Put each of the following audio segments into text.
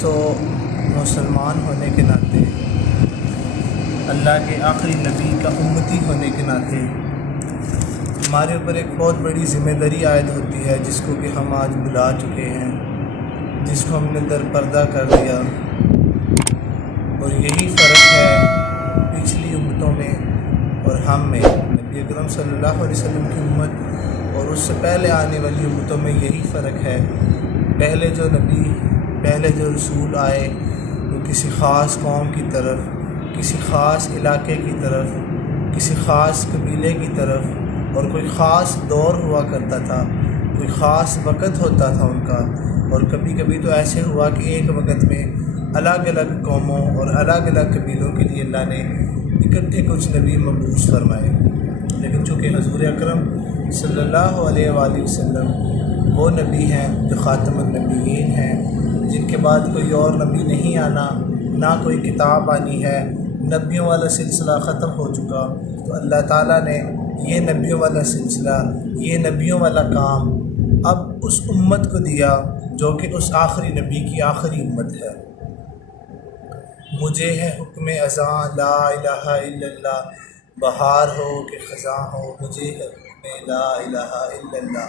تو مسلمان ہونے کے ناطے، اللہ کے آخری نبی کا امتی ہونے کے ناطے ہمارے اوپر ایک بہت بڑی ذمہ داری عائد ہوتی ہے، جس کو کہ ہم آج بھلا چکے ہیں، جس کو ہم نے در پردہ کر دیا۔ اور یہی فرق ہے پچھلی امتوں میں اور ہم میں، نبی اکرم صلی اللہ علیہ وسلم کی امت اور اس سے پہلے آنے والی امتوں میں یہی فرق ہے۔ پہلے جو رسول آئے وہ کسی خاص قوم کی طرف، کسی خاص علاقے کی طرف، کسی خاص قبیلے کی طرف، اور کوئی خاص دور ہوا کرتا تھا، کوئی خاص وقت ہوتا تھا ان کا۔ اور کبھی کبھی تو ایسے ہوا کہ ایک وقت میں الگ الگ قوموں اور الگ الگ قبیلوں کے لیے اللہ نے اکٹھے کچھ نبی مبعوث فرمائے۔ لیکن چونکہ حضور اکرم صلی اللہ علیہ وآلہ وسلم وہ نبی ہیں جو خاتم النبیین ہیں، جن کے بعد کوئی اور نبی نہیں آنا، نہ کوئی کتاب آنی ہے، نبیوں والا سلسلہ ختم ہو چکا، تو اللہ تعالیٰ نے یہ نبیوں والا سلسلہ، یہ نبیوں والا کام اب اس امت کو دیا جو کہ اس آخری نبی کی آخری امت ہے۔ مجھے ہے حکم ازاں لا الہ الا اللہ، بہار ہو کہ خزاں ہو، مجھے ہے حکم لا الہ الا اللہ۔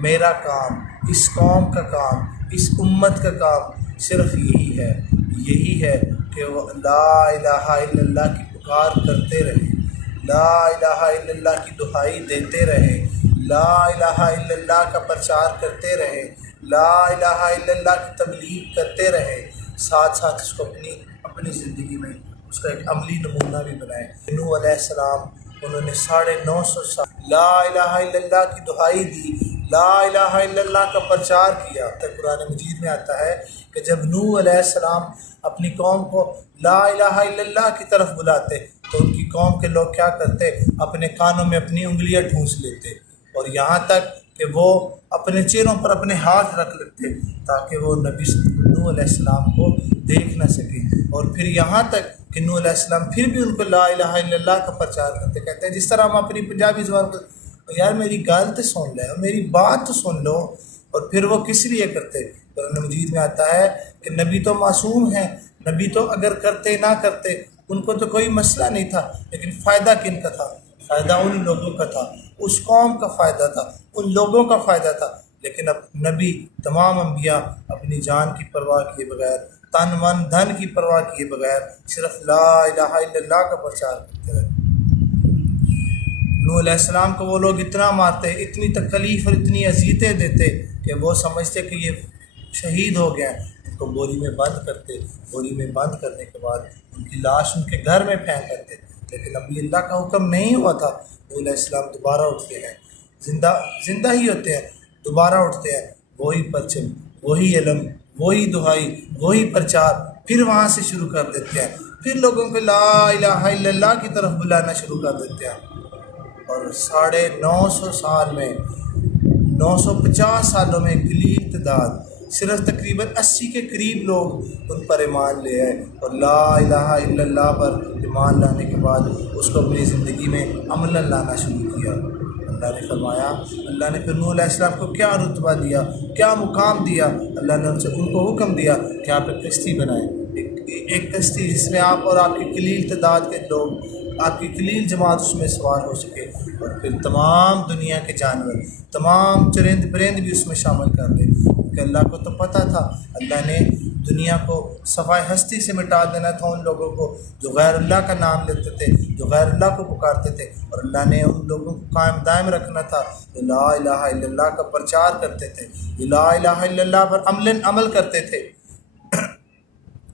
میرا کام، اس قوم کا کام، اس امت کا کام صرف یہی ہے کہ وہ لا الہ الا اللہ کی پکار کرتے رہیں، لا الہ الا اللہ کی دہائی دیتے رہیں، لا الہ الا اللہ کا پرچار کرتے رہیں، لا الہ الا اللہ کی تبلیغ کرتے رہیں، ساتھ ساتھ اس کو اپنی زندگی میں اس کا ایک عملی نمونہ بھی بنائیں۔ نوح علیہ السلام، انہوں نے 950 سال لا الہ الا اللہ کی دہائی دی، لا الہ الا اللہ کا پرچار کیا۔ قرآن مجید میں آتا ہے کہ جب نوح علیہ السلام اپنی قوم کو لا الہ الا اللہ کی طرف بلاتے تو ان کی قوم کے لوگ کیا کرتے؟ اپنے کانوں میں اپنی انگلیاں ٹھونس لیتے، اور یہاں تک کہ وہ اپنے چہروں پر اپنے ہاتھ رکھ لیتے تاکہ وہ نبی نوح علیہ السلام کو دیکھ نہ سکے۔ اور پھر یہاں تک کہ نوح علیہ السلام پھر بھی ان کو لا الہ الا اللہ کا پرچار کرتے، کہتے ہیں جس طرح ہم اپنی پنجابی زبان کو یار میری گل تو سن لے، میری بات تو سن لو، اور پھر وہ کس لیے کرتے؟ قرآن مجید میں آتا ہے کہ نبی تو معصوم ہیں، نبی تو اگر کرتے نہ کرتے ان کو تو کوئی مسئلہ نہیں تھا، لیکن فائدہ کن کا تھا؟ فائدہ ان لوگوں کا تھا، اس قوم کا فائدہ تھا، ان لوگوں کا فائدہ تھا۔ لیکن اب نبی، تمام انبیاء اپنی جان کی پرواہ کیے بغیر، تن من دھن کی پرواہ کیے بغیر صرف لا الہ الا اللہ کا پرچار کرتے رہے۔ نوح علیہ السلام کو وہ لوگ اتنا مارتے، اتنی تکلیف اور اتنی اذیتیں دیتے کہ وہ سمجھتے کہ یہ شہید ہو گیا، ان کو بوری میں بند کرتے، بوری میں بند کرنے کے بعد ان کی لاش ان کے گھر میں پھینک دیتے۔ لیکن ابھی اللہ کا حکم نہیں ہوا تھا، نوح علیہ السلام دوبارہ اٹھتے ہیں، زندہ ہی ہوتے ہیں، دوبارہ اٹھتے ہیں، وہی پرچم، وہی علم، وہی دہائی، وہی پرچار، پھر وہاں سے شروع کر دیتے ہیں، پھر لوگوں کو لا الہ الا اللہ کی طرف بلانا شروع کر دیتے ہیں۔ اور 950 سال میں، 950 سالوں میں قلیل تعداد، صرف تقریباً 80 کے قریب لوگ ان پر ایمان لے آئے، اور لا الہ الا اللہ پر ایمان لانے کے بعد اس کو اپنی زندگی میں عملاً لانا شروع کیا۔ اللہ نے فرمایا، اللہ نے پھر نوح علیہ السلام کو کیا رتبہ دیا، کیا مقام دیا؟ اللہ نے ان کو حکم دیا کہ آپ ایک کشتی بنائیں، ایک کشتی جس میں آپ اور آپ کی قلیل تعداد کے لوگ، آپ کی قلیل جماعت اس میں سوار ہو سکے، اور پھر تمام دنیا کے جانور، تمام چرند پرند بھی اس میں شامل کر دے، کیونکہ اللہ کو تو پتہ تھا اللہ نے دنیا کو صفائے ہستی سے مٹا دینا تھا ان لوگوں کو جو غیر اللہ کا نام لیتے تھے، جو غیر اللہ کو پکارتے تھے، اور اللہ نے ان لوگوں کو قائم دائم رکھنا تھا جو لا الہ الا اللہ کا پرچار کرتے تھے، جو لا الہ الا اللہ پر عمل کرتے تھے۔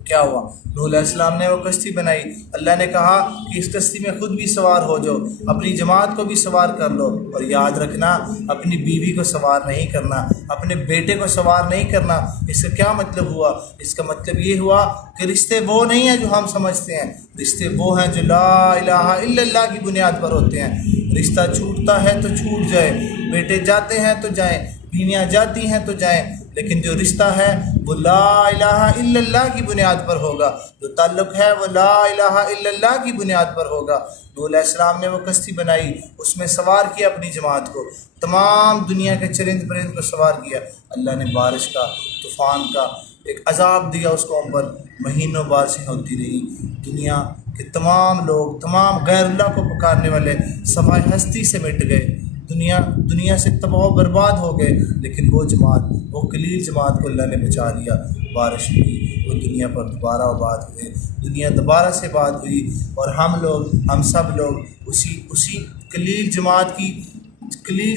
کیا ہوا؟ نوح علیہ السلام نے وہ کشتی بنائی، اللہ نے کہا کہ اس کشتی میں خود بھی سوار ہو جاؤ، اپنی جماعت کو بھی سوار کر لو، اور یاد رکھنا اپنی بیوی کو سوار نہیں کرنا، اپنے بیٹے کو سوار نہیں کرنا۔ اس کا کیا مطلب ہوا؟ اس کا مطلب یہ ہوا کہ رشتے وہ نہیں ہیں جو ہم سمجھتے ہیں، رشتے وہ ہیں جو لا الہ الا اللہ کی بنیاد پر ہوتے ہیں۔ رشتہ چھوٹتا ہے تو چھوٹ جائے، بیٹے جاتے ہیں تو جائیں، بیویاں جاتی ہیں تو جائیں، لیکن جو رشتہ ہے وہ لا الہ الا اللہ کی بنیاد پر ہوگا، جو تعلق ہے وہ لا الہ الا اللہ کی بنیاد پر ہوگا۔ نوح علیہ السلام نے وہ کشتی بنائی، اس میں سوار کیا اپنی جماعت کو، تمام دنیا کے چرند پرند کو سوار کیا۔ اللہ نے بارش کا، طوفان کا، ایک عذاب دیا اس قوم پر، مہینوں بارشیں ہوتی رہی، دنیا کے تمام لوگ، تمام غیر اللہ کو پکارنے والے سوائے ہستی سے مٹ گئے، دنیا سے تباہ و برباد ہو گئے، لیکن وہ جماعت، وہ قلیل جماعت کو اللہ نے بچا لیا، بارش ہوئی، وہ دنیا پر دوبارہ آباد ہوئے، دنیا دوبارہ سے آباد ہوئی، اور ہم سب لوگ اسی قلیل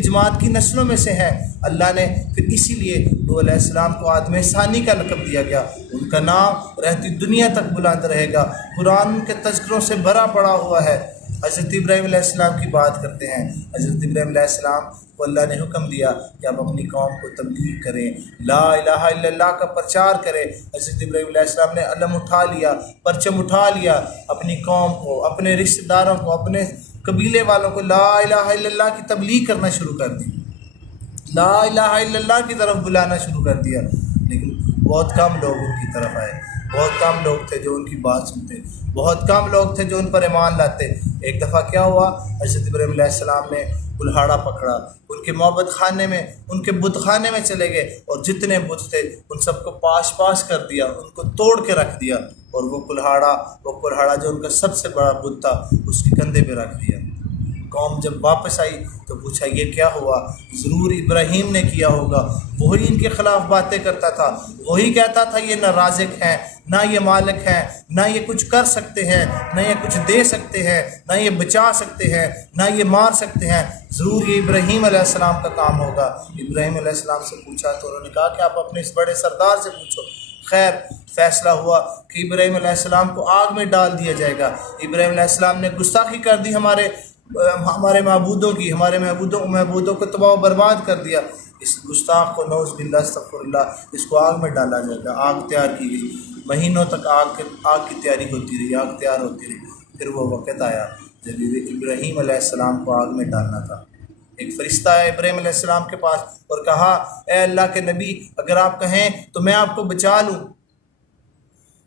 جماعت کی نسلوں میں سے ہیں۔ اللہ نے پھر اسی لیے نوح علیہ السلام کو آدم ثانی کا لقب دیا گیا، ان کا نام رہتی دنیا تک بلند رہے گا، قرآن کے تذکروں سے بھرا پڑا ہوا ہے۔ حضرت ابراہیم علیہ السلام کی بات کرتے ہیں، حضرت ابراہیم علیہ السلام کو اللہ نے حکم دیا کہ آپ اپنی قوم کو تبلیغ کریں، لا الہ الا اللہ کا پرچار کریں۔ حضرت ابراہیم علیہ السلام نے علم اٹھا لیا، پرچم اٹھا لیا، اپنی قوم کو، اپنے رشتہ داروں کو، اپنے قبیلے والوں کو لا الہ الا اللہ کی تبلیغ کرنا شروع کر دی، لا الہ الا اللہ کی طرف بلانا شروع کر دیا، لیکن بہت کم لوگ ان کی طرف آئے، بہت کم لوگ تھے جو ان کی بات سنتے، بہت کم لوگ تھے جو ان پر ایمان لاتے۔ ایک دفعہ کیا ہوا، حضرت ابراہیم علیہ السلام نے کلہاڑا پکڑا، ان کے معبد خانے میں، ان کے بت خانے میں چلے گئے، اور جتنے بت تھے ان سب کو پاش کر دیا، ان کو توڑ کے رکھ دیا، اور وہ کلہاڑا جو ان کا سب سے بڑا بت تھا اس کے کندھے پہ رکھ دیا۔ قوم جب واپس آئی تو پوچھا یہ کیا ہوا؟ ضرور ابراہیم نے کیا ہوگا، وہی ان کے خلاف باتیں کرتا تھا، وہی کہتا تھا یہ نہ رازق ہیں، نہ یہ مالک ہیں، نہ یہ کچھ کر سکتے ہیں، نہ یہ کچھ دے سکتے ہیں، نہ یہ بچا سکتے ہیں، نہ یہ مار سکتے ہیں، ضرور یہ ابراہیم علیہ السلام کا کام ہوگا۔ ابراہیم علیہ السلام سے پوچھا تو انہوں نے کہا کہ آپ اپنے اس بڑے سردار سے پوچھو۔ خیر، فیصلہ ہوا کہ ابراہیم علیہ السلام کو آگ میں ڈال دیا جائے گا۔ ابراہیم علیہ السلام نے گستاخی کر دی ہمارے معبودوں کی، ہمارے معبودوں کو تباہ و برباد کر دیا، اس گستاخ کو نعوذ باللہ استغفر اللہ، اس کو آگ میں ڈالا جائے گا۔ آگ تیار کی گئی، مہینوں تک آگ کی تیاری ہوتی رہی، آگ تیار ہوتی رہی۔ پھر وہ وقت آیا جب ابراہیم علیہ السلام کو آگ میں ڈالنا تھا۔ ایک فرشتہ آیا ابراہیم علیہ السلام کے پاس اور کہا، اے اللہ کے نبی، اگر آپ کہیں تو میں آپ کو بچا لوں۔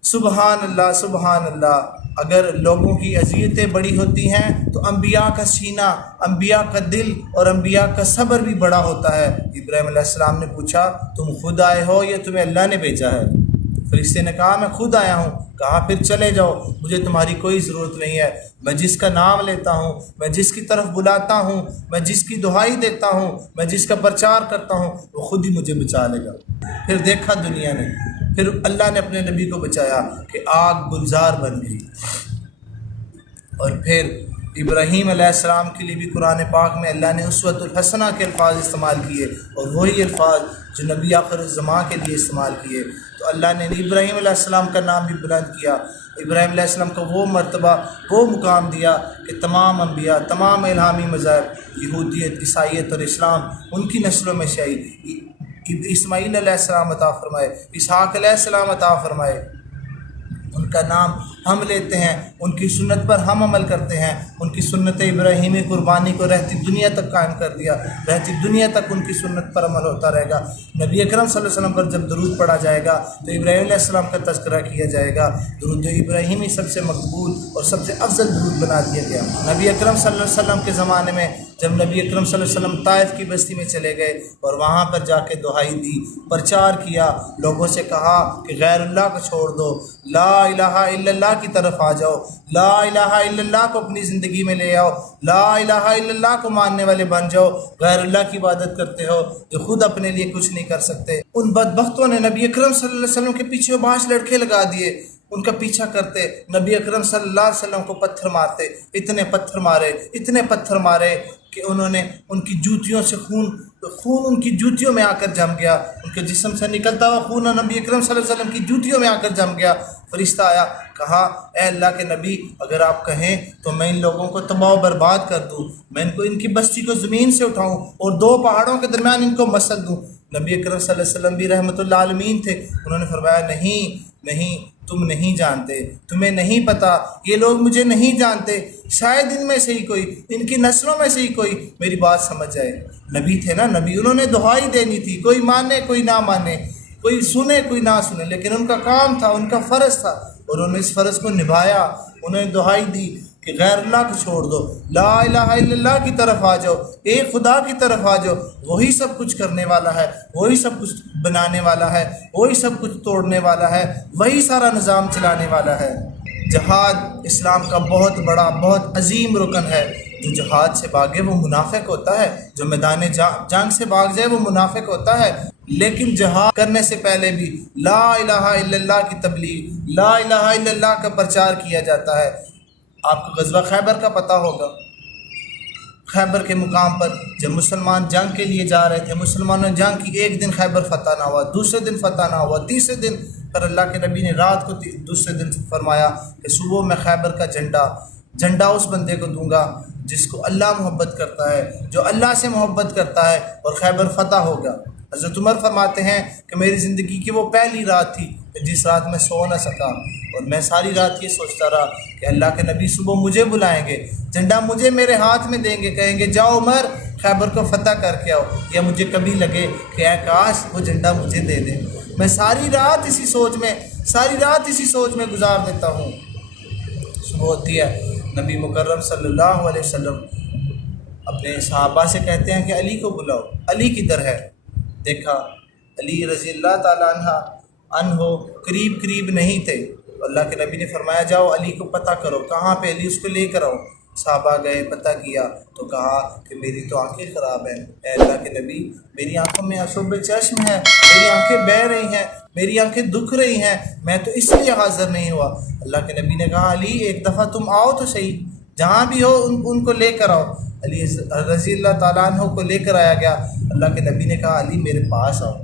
سبحان اللہ، سبحان اللہ۔ اگر لوگوں کی اذیتیں بڑی ہوتی ہیں تو انبیاء کا سینہ، انبیاء کا دل اور انبیاء کا صبر بھی بڑا ہوتا ہے۔ ابراہیم علیہ السلام نے پوچھا، تم خود آئے ہو یا تمہیں اللہ نے بھیجا ہے؟ فرشتے نے کہا، میں خود آیا ہوں۔ کہا، پھر چلے جاؤ، مجھے تمہاری کوئی ضرورت نہیں ہے، میں جس کا نام لیتا ہوں، میں جس کی طرف بلاتا ہوں، میں جس کی دہائی دیتا ہوں، میں جس کا پرچار کرتا ہوں، وہ خود ہی مجھے بچا لے گا۔ پھر دیکھا دنیا نے، پھر اللہ نے اپنے نبی کو بچایا کہ آگ گلزار بن گئی۔ اور پھر ابراہیم علیہ السلام کے لیے بھی قرآن پاک میں اللہ نے اسوۃ الحسنہ کے الفاظ استعمال کیے، اور وہی الفاظ جو نبی آخر الزمان کے لیے استعمال کیے۔ تو اللہ نے ابراہیم علیہ السلام کا نام بھی بلند کیا، ابراہیم علیہ السلام کو وہ مرتبہ، وہ مقام دیا کہ تمام انبیاء، تمام الہامی مذاہب، یہودیت، عیسائیت اور اسلام ان کی نسلوں میں سے آئی۔ اسماعیل علیہ السلام عطا فرمائے، اسحاق علیہ السلام عطا فرمائے، ان کا نام ہم لیتے ہیں، ان کی سنت پر ہم عمل کرتے ہیں، ان کی سنت ابراہیمی قربانی کو رہتی دنیا تک قائم کر دیا، رہتی دنیا تک ان کی سنت پر عمل ہوتا رہے گا۔ نبی اکرم صلی اللہ علیہ وسلم پر جب درود پڑھا جائے گا تو ابراہیم علیہ السلام کا تذکرہ کیا جائے گا، درود ابراہیمی سب سے مقبول اور سب سے افضل درود بنا دیا گیا۔ نبی اکرم صلی اللہ علیہ وسلم کے زمانے میں جب نبی اکرم صلی اللہ علیہ وسلم طائف کی بستی میں چلے گئے اور وہاں پر جا کے دہائی دی، پرچار کیا، لوگوں سے کہا کہ غیر اللہ کو چھوڑ دو، لا الہ الا اللہ کی طرف آ جاؤ، لا الہ الا اللہ کو اپنی زندگی میں لے آؤ، لا الہ الا اللہ کو ماننے والے بن جاؤ۔ غیر اللہ کی عبادت کرتے ہو جو خود اپنے لیے کچھ نہیں کر سکتے۔ ان بدبختوں نے نبی اکرم صلی اللہ علیہ وسلم کے پیچھے باش لڑکے لگا دیے، ان کا پیچھا کرتے، نبی اکرم صلی اللہ علیہ وسلم کو پتھر مارتے، اتنے پتھر مارے کہ انہوں نے ان کی جوتیوں سے خون ان کی جوتیوں میں آ کر جم گیا، ان کے جسم سے نکلتا ہوا خون نبی اکرم صلی اللہ علیہ وسلم کی جوتیوں میں آ کر جم گیا۔ فرشتہ آیا، کہا، اے اللہ کے نبی، اگر آپ کہیں تو میں ان لوگوں کو تباہ و برباد کر دوں، میں ان کی بستی کو زمین سے اٹھاؤں اور دو پہاڑوں کے درمیان ان کو مسل دوں۔ نبی اکرم صلی اللہ علیہ وسلم بھی رحمۃ اللہ عالمین تھے، انہوں نے فرمایا، نہیں، تم نہیں جانتے، تمہیں نہیں پتہ، یہ لوگ مجھے نہیں جانتے، شاید ان میں سے ہی کوئی، ان کی نسلوں میں سے ہی کوئی میری بات سمجھ جائے۔ نبی تھے نا، نبی، انہوں نے دہائی دینی تھی، کوئی مانے کوئی نہ مانے، کوئی سنے کوئی نہ سنے، لیکن ان کا کام تھا، ان کا فرض تھا، اور انہوں نے اس فرض کو نبھایا۔ انہوں نے دہائی دی کہ غیر اللہ کو چھوڑ دو، لا الہ الا اللہ کی طرف آ جاؤ، ایک خدا کی طرف آ جاؤ، وہی سب کچھ کرنے والا ہے، وہی سب کچھ بنانے والا ہے، وہی سب کچھ توڑنے والا ہے، وہی سارا نظام چلانے والا ہے۔ جہاد اسلام کا بہت بڑا بہت عظیم رکن ہے۔ جو جہاد سے بھاگے وہ منافق ہوتا ہے، جو میدان جنگ سے بھاگ جائے وہ منافق ہوتا ہے۔ لیکن جہاد کرنے سے پہلے بھی لا الہ الا اللہ کی تبلیغ، لا الہ الا اللہ کا پرچار کیا جاتا ہے۔ آپ کو غزوہ خیبر کا پتہ ہوگا۔ خیبر کے مقام پر جب مسلمان جنگ کے لیے جا رہے تھے، مسلمانوں نے جنگ کی، ایک دن خیبر فتح نہ ہوا، دوسرے دن فتح نہ ہوا، تیسرے دن پر اللہ کے نبی نے رات کو دوسرے دن فرمایا کہ صبح میں خیبر کا جھنڈا اس بندے کو دوں گا جس کو اللہ محبت کرتا ہے، جو اللہ سے محبت کرتا ہے، اور خیبر فتح ہوگا۔ حضرت عمر فرماتے ہیں کہ میری زندگی کی وہ پہلی رات تھی کہ جس رات میں سو نہ سکا، اور میں ساری رات یہ سوچتا رہا کہ اللہ کے نبی صبح مجھے بلائیں گے، جھنڈا مجھے میرے ہاتھ میں دیں گے، کہیں گے جاؤ عمر خیبر کو فتح کر کے آؤ، یا مجھے کبھی لگے کہ اے کاش وہ جھنڈا مجھے دے دیں۔ میں ساری رات اسی سوچ میں گزار دیتا ہوں۔ صبح ہوتی ہے، نبی مکرم صلی اللہ علیہ وسلم اپنے صحابہ سے کہتے ہیں کہ علی کو بلاؤ، علی کدھر ہے؟ دیکھا علی رضی اللہ تعالیٰ عنہ قریب نہیں تھے۔ اللہ کے نبی نے فرمایا جاؤ علی کو پتہ کرو کہاں پہ علی، اس کو لے کر آؤ۔ صحابہ گئے، پتہ کیا تو کہا کہ میری تو آنکھیں خراب ہیں، اے اللہ کے نبی میری آنکھوں میں اشوب چشم ہے، میری آنکھیں بہہ رہی ہیں، میری آنکھیں دکھ رہی ہیں، میں تو اس لیے حاضر نہیں ہوا۔ اللہ کے نبی نے کہا علی ایک دفعہ تم آؤ تو صحیح، جہاں بھی ہو ان کو لے کر آؤ۔ علی رضی اللہ تعالیٰ عنہ کو لے کر آیا گیا۔ اللہ کے نبی نے کہا علی میرے پاس آؤ۔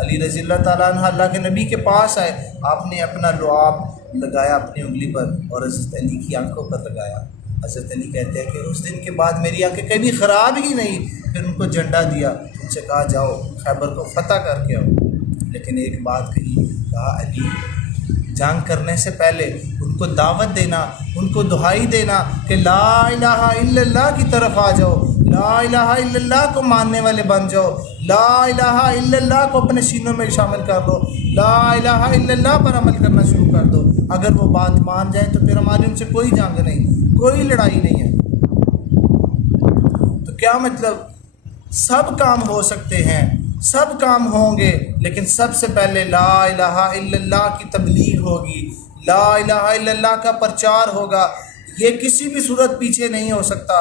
علی رضی اللہ تعالیٰ عنہ اللہ کے نبی کے پاس آئے، آپ نے اپنا لعاب لگایا اپنی انگلی پر اور حضرت علی کی آنکھوں پر لگایا۔ حضرت علی کہتے ہیں کہ اس دن کے بعد میری آنکھیں کبھی خراب ہی نہیں۔ پھر ان کو جھنڈا دیا، ان سے کہا جاؤ خیبر کو فتح کر کے آؤ۔ لیکن ایک بات کہی، کہا علی جنگ کرنے سے پہلے ان کو دعوت دینا، ان کو دہائی دینا کہ لا الہ الا اللہ کی طرف آ جاؤ، لا الہ الا اللہ کو ماننے والے بن جاؤ، لا الہ الا اللہ کو اپنے سینوں میں شامل کر دو، لا الہ الا اللہ پر عمل کرنا شروع کر دو۔ اگر وہ بات مان جائیں تو پھر ہماری ان سے کوئی جنگ نہیں، کوئی لڑائی نہیں ہے۔ تو کیا مطلب؟ سب کام ہو سکتے ہیں، سب کام ہوں گے، لیکن سب سے پہلے لا الہ الا اللہ کی تبلیغ ہوگی، لا الہ الا اللہ کا پرچار ہوگا۔ یہ کسی بھی صورت پیچھے نہیں ہو سکتا،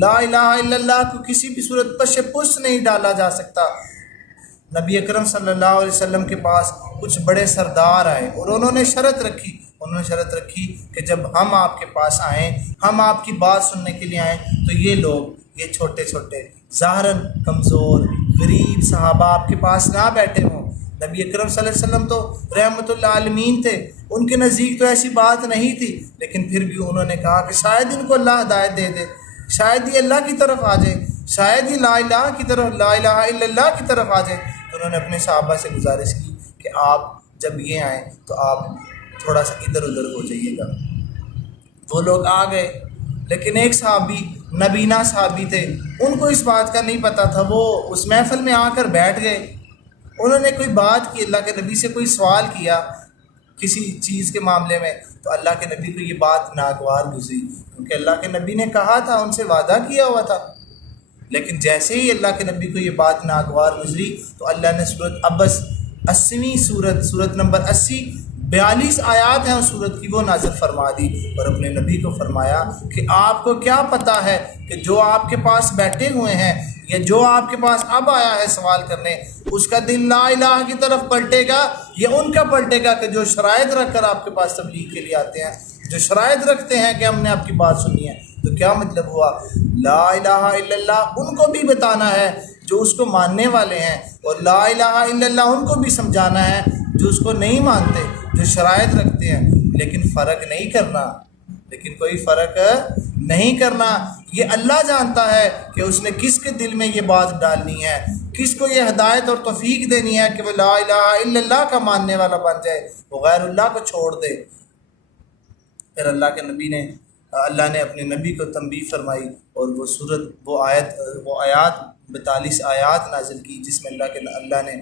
لا الہ الا اللہ کو کسی بھی صورت پش پش نہیں ڈالا جا سکتا۔ نبی اکرم صلی اللہ علیہ وسلم کے پاس کچھ بڑے سردار آئے اور انہوں نے شرط رکھی کہ جب ہم آپ کے پاس آئیں، ہم آپ کی بات سننے کے لیے آئیں تو یہ لوگ، یہ چھوٹے ظاہراً کمزور غریب صحابہ آپ کے پاس نہ بیٹھے ہوں۔ نبی اکرم صلی اللہ علیہ وسلم تو رحمت اللہ عالمین تھے، ان کے نزدیک تو ایسی بات نہیں تھی، لیکن پھر بھی انہوں نے کہا کہ شاید ان کو اللہ ہدایت دے دے، شاید یہ اللہ کی طرف آ جائے، شاید یہ لا الہ کی طرف، لا الہ الا اللہ کی طرف آ جائے۔ تو انہوں نے اپنے صحابہ سے گزارش کی کہ آپ جب یہ آئیں تو آپ تھوڑا سا ادھر ادھر ہو جائیے گا۔ وہ لوگ آ گئے، لیکن ایک صحابی نبینا صحابی تھے، ان کو اس بات کا نہیں پتہ تھا، وہ اس محفل میں آ کر بیٹھ گئے۔ انہوں نے کوئی بات کی، اللہ کے نبی سے کوئی سوال کیا کسی چیز کے معاملے میں، تو اللہ کے نبی کو یہ بات ناگوار گزری، کیونکہ اللہ کے نبی نے کہا تھا، ان سے وعدہ کیا ہوا تھا۔ لیکن جیسے ہی اللہ کے نبی کو یہ بات ناگوار گزری تو اللہ نے سورۃ عبس 80ویں سورت نمبر 80 42 آیات ہیں اس سورت کی، وہ نازل فرما دی اور اپنے نبی کو فرمایا کہ آپ کو کیا پتہ ہے کہ جو آپ کے پاس بیٹھے ہوئے ہیں یا جو آپ کے پاس اب آیا ہے سوال کرنے، اس کا دل لا الہ کی طرف پلٹے گا یا ان کا پلٹے گا کہ جو شرائط رکھ کر آپ کے پاس تبلیغ کے لیے آتے ہیں، جو شرائط رکھتے ہیں کہ ہم نے آپ کی بات سنی ہے۔ تو کیا مطلب ہوا؟ لا الہ الا اللہ ان کو بھی بتانا ہے جو اس کو ماننے والے ہیں، اور لا الہ الا اللہ ان کو بھی سمجھانا ہے جو اس کو نہیں مانتے، جو شرائط رکھتے ہیں، لیکن کوئی فرق نہیں کرنا۔ یہ اللہ جانتا ہے کہ اس نے کس کے دل میں یہ بات ڈالنی ہے، کس کو یہ ہدایت اور توفیق دینی ہے کہ وہ لا الہ الا اللہ کا ماننے والا بن جائے، وہ غیر اللہ کو چھوڑ دے۔ پھر اللہ نے اپنے نبی کو تنبیہ فرمائی اور وہ آیات 42 آیات نازل کی، جس میں اللہ نے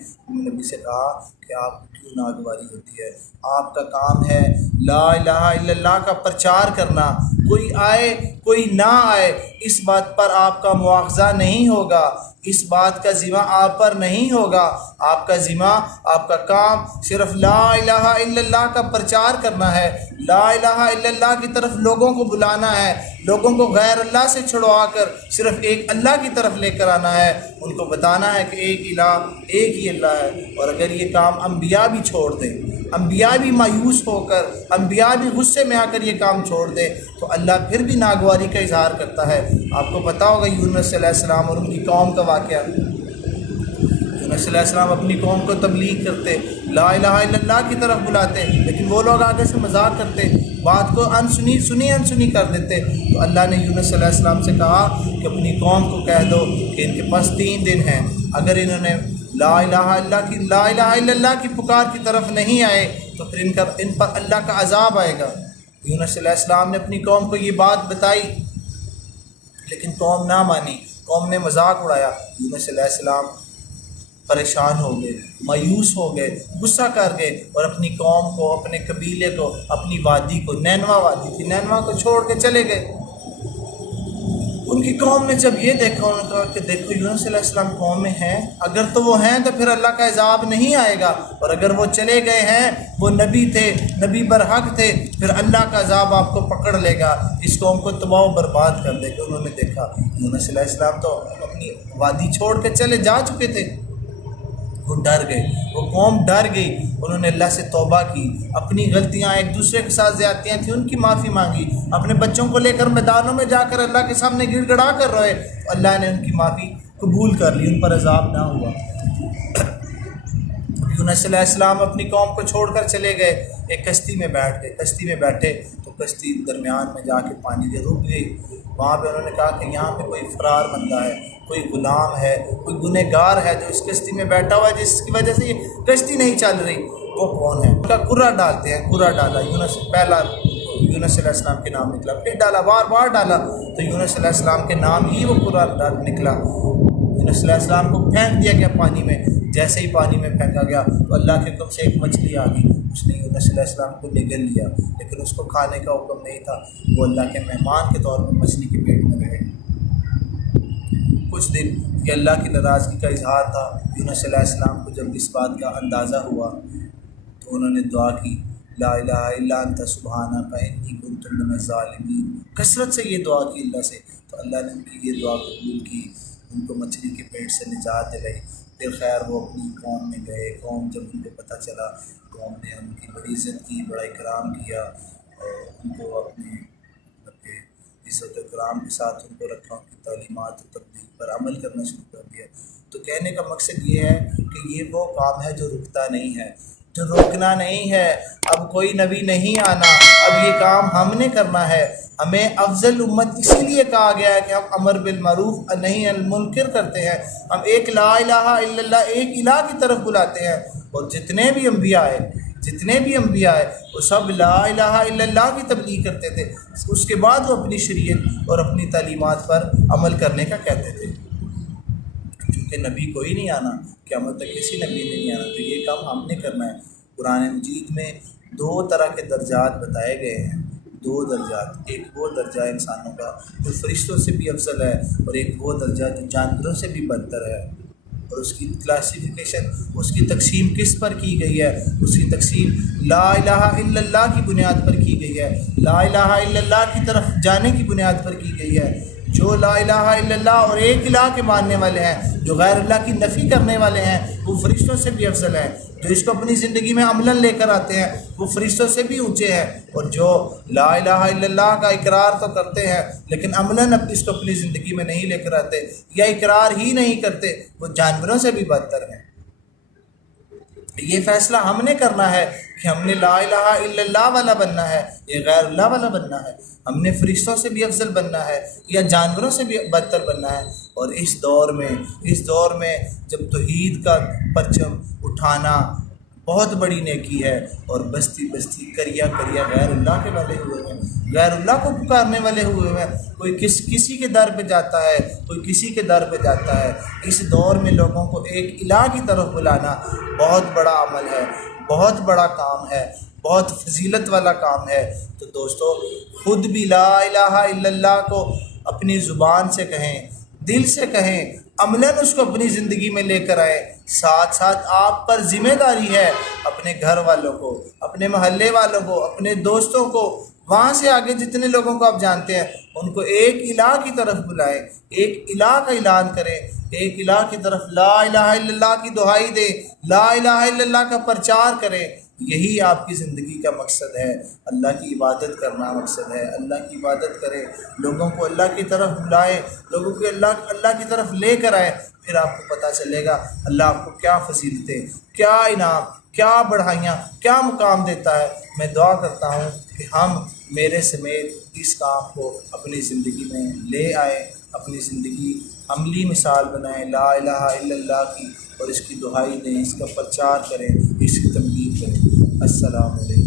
نبی سے کہا کہ آپ کو کیوں ناگواری ہوتی ہے، آپ کا کام ہے لا الہ الا اللہ کا پرچار کرنا، کوئی آئے کوئی نہ آئے، اس بات پر آپ کا مواخذہ نہیں ہوگا، اس بات کا ذمہ آپ پر نہیں ہوگا۔ آپ کا ذمہ، آپ کا کام صرف لا الہ الا اللہ کا پرچار کرنا ہے، لا الہ الا اللہ کی طرف لوگوں کو بلانا ہے، لوگوں کو غیر اللہ سے چھڑوا کر صرف ایک اللہ کی طرف لے کر آنا ہے، ان کو بتانا ہے کہ ایک الہ، ایک ہی اللہ ہے۔ اور اگر یہ کام انبیاء بھی چھوڑ دیں، انبیاء بھی مایوس ہو کر، انبیاء بھی غصے میں آ کر یہ کام چھوڑ دیں، تو اللہ پھر بھی ناگواری کا اظہار کرتا ہے۔ آپ کو پتہ ہوگا یونس علیہ السلام اور ان کی قوم کا واقعہ۔ یونس علیہ السلام اپنی قوم کو تبلیغ کرتے، لا الہ الا اللہ کی طرف بلاتے، لیکن وہ لوگ آگے سے مذاق کرتے، بات کو انسنی کر دیتے۔ تو اللہ نے یونس علیہ السلام سے کہا کہ اپنی قوم کو کہہ دو کہ ان کے پاس 3 دن ہیں، اگر انہوں نے لا الہ الا اللہ کی پکار کی طرف نہیں آئے تو پھر ان پر اللہ کا عذاب آئے گا۔ یونس علیہ السلام نے اپنی قوم کو یہ بات بتائی، لیکن قوم نہ مانی، قوم نے مذاق اڑایا۔ یونس علیہ السلام پریشان ہو گئے، مایوس ہو گئے، غصہ کر گئے، اور اپنی قوم کو، اپنے قبیلے کو، اپنی وادی کو، نینوا وادی تھی، نینوا کو چھوڑ کے چلے گئے۔ ان کی قوم نے جب یہ دیکھا، انہوں نے کہا کہ دیکھو یونس علیہ السلام قوم میں ہیں، اگر تو وہ ہیں تو پھر اللہ کا عذاب نہیں آئے گا، اور اگر وہ چلے گئے ہیں، وہ نبی تھے، نبی برحق تھے، پھر اللہ کا عذاب آپ کو پکڑ لے گا، اس قوم کو تباہ و برباد کر دے گا۔ انہوں نے دیکھا یونس علیہ السلام تو اپنی وادی چھوڑ کے چلے جا چکے تھے، وہ ڈر گئے، وہ قوم ڈر گئی، انہوں نے اللہ سے توبہ کی، اپنی غلطیاں، ایک دوسرے کے ساتھ زیادتیاں تھیں ان کی معافی مانگی، اپنے بچوں کو لے کر میدانوں میں جا کر اللہ کے سامنے گڑ گڑا کر روئے، تو اللہ نے ان کی معافی قبول کر لی، ان پر عذاب نہ ہوا۔ یونس علیہ السلام اپنی قوم کو چھوڑ کر چلے گئے، ایک کشتی میں بیٹھ گئے، کشتی میں بیٹھے تو کشتی درمیان میں جا کے پانی دے رک گئی۔ وہاں پہ انہوں نے کہا کہ یہاں پہ کوئی فرار بندہ ہے، کوئی غلام ہے، کوئی گنہگار ہے جو اس کشتی میں بیٹھا ہوا ہے، جس کی وجہ سے یہ کشتی نہیں چل رہی، وہ کون ہے؟ ان کا کرا ڈالتے ہیں، کرا ڈالا، پہلا یونس علیہ السلام کے نام نکلا، پھر ڈالا، بار بار ڈالا، تو یونس علیہ السلام کے نام ہی وہ کرا نکلا۔ یونس علیہ السلام کو پھینک دیا گیا پانی میں، جیسے ہی پانی میں پھینکا گیا تو اللہ کے حکم سے ایک مچھلی آ گئی، اس نے یونس علیہ السلام کو نگل لیا، لیکن اس کو کھانے کا حکم نہیں تھا، وہ اللہ کے مہمان کے طور پر مچھلی کے پیٹ میں رہے کچھ دن۔ یہ اللہ کی ناراضگی کا اظہار تھا۔ یونس علیہ السلام کو جب اس بات کا اندازہ ہوا تو انہوں نے دعا کی، لا الہ الا انت سبحانک انی کنت من الظالمین، کثرت سے یہ دعا کی اللہ سے، تو اللہ نے ان کی یہ دعا قبول کی، ان کو مچھلی کے پیٹ سے نجات دلائی۔ پھر خیر وہ اپنی قوم میں گئے، قوم جب ان کو پتہ چلا، قوم نے ان کی بڑی عزت کی، بڑا اکرام کیا، اور ان کو اپنے عزت و اکرام کے ساتھ ان کو رکھا، ان کی تعلیمات و تبلیغ پر عمل کرنا شروع کر دیا۔ تو کہنے کا مقصد یہ ہے کہ یہ وہ کام ہے جو رکتا نہیں ہے، جو روکنا نہیں ہے۔ اب کوئی نبی نہیں آنا، اب یہ کام ہم نے کرنا ہے۔ ہمیں افضل امت اسی لیے کہا گیا ہے کہ ہم امر بالمعروف نہی عن المنکر کرتے ہیں، ہم ایک لا الہ الا اللہ، ایک الہ کی طرف بلاتے ہیں، اور جتنے بھی انبیاء آئے وہ سب لا الہ الا اللہ کی تبلیغ کرتے تھے، اس کے بعد وہ اپنی شریعت اور اپنی تعلیمات پر عمل کرنے کا کہتے تھے۔ کیونکہ نبی کوئی نہیں آنا، قیامت تک کسی نبی نے نہیں آنا، تو یہ کام ہم نے کرنا ہے۔ قرآن مجید میں 2 طرح کے درجات بتائے گئے ہیں، 2 درجات، ایک وہ درجہ انسانوں کا جو فرشتوں سے بھی افضل ہے، اور ایک وہ درجہ جو جانوروں سے بھی بدتر ہے، اور اس کی کلاسیفیکیشن، اس کی تقسیم کس پر کی گئی ہے؟ اس کی تقسیم لا الہ الا اللہ کی بنیاد پر کی گئی ہے، لا الہ الا اللہ کی طرف جانے کی بنیاد پر کی گئی ہے۔ جو لا الہ الا اللہ اور ایک الہ کے ماننے والے ہیں، جو غیر اللہ کی نفی کرنے والے ہیں، وہ فرشتوں سے بھی افضل ہیں۔ جو اس کو اپنی زندگی میں عملاً لے کر آتے ہیں وہ فرشتوں سے بھی اونچے ہیں، اور جو لا الہ الا اللہ کا اقرار تو کرتے ہیں لیکن عملاً اس کو اپنی زندگی میں نہیں لے کر آتے، یا اقرار ہی نہیں کرتے، وہ جانوروں سے بھی بدتر ہیں۔ یہ فیصلہ ہم نے کرنا ہے کہ ہم نے لا الہ الا اللہ والا بننا ہے یا غیر اللہ والا بننا ہے، ہم نے فرشتوں سے بھی افضل بننا ہے یا جانوروں سے بھی بدتر بننا ہے۔ اور اس دور میں جب توحید کا پرچم اٹھانا بہت بڑی نیکی ہے، اور بستی بستی کریا غیر اللہ کے والے ہوئے ہیں، غیر اللہ کو پکارنے والے ہوئے ہیں، کوئی کسی کے در پہ جاتا ہے، کوئی کسی کے در پہ جاتا ہے۔ اس دور میں لوگوں کو ایک الہ کی طرف بلانا بہت بڑا عمل ہے، بہت بڑا کام ہے۔ بہت فضیلت والا کام ہے۔ تو دوستو خود بھی لا الہ الا اللہ کو اپنی زبان سے کہیں، دل سے کہیں، عملاً اس کو اپنی زندگی میں لے کر آئیں۔ ساتھ ساتھ آپ پر ذمہ داری ہے اپنے گھر والوں کو، اپنے محلے والوں کو، اپنے دوستوں کو، وہاں سے آگے جتنے لوگوں کو آپ جانتے ہیں ان کو ایک الہ کی طرف بلائیں، ایک الہ کا اعلان کریں، ایک الہ کی طرف لا الہ الا اللہ کی دہائی دیں، لا الہ الا اللہ کا پرچار کریں۔ یہی آپ کی زندگی کا مقصد ہے، اللہ کی عبادت کرنا مقصد ہے۔ اللہ کی عبادت کریں، لوگوں کو اللہ کی طرف بلائیں، لوگوں کو اللہ کی طرف لے کر آئیں، پھر آپ کو پتہ چلے گا اللہ آپ کو کیا فضیلتیں، کیا انعام، کیا بڑھائیاں، کیا مقام دیتا ہے۔ میں دعا کرتا ہوں کہ ہم میرے سمیت اس کام کو اپنی زندگی میں لے آئیں، اپنی زندگی عملی مثال بنائیں لا الہ الا اللہ کی، اور اس کی دہائی دیں، اس کا پرچار کریں، اس کی تبلیغ کریں۔ السلام علیکم۔